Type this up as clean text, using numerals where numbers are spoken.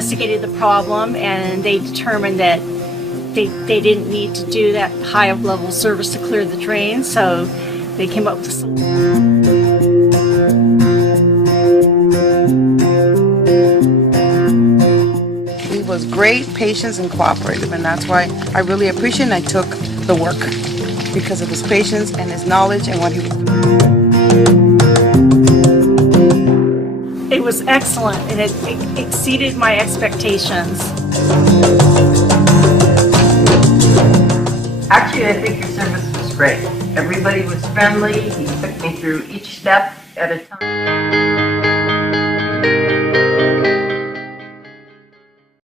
investigated the problem, and they determined that they didn't need to do that high level service to clear the drain, so they came up with a solution. He was great, patient, and cooperative, and that's why I really appreciate and I took the work because of his patience and his knowledge and what he was doing. It was excellent, and it exceeded my expectations. Actually, I think your service was great. Everybody was friendly. He took me through each step at a time.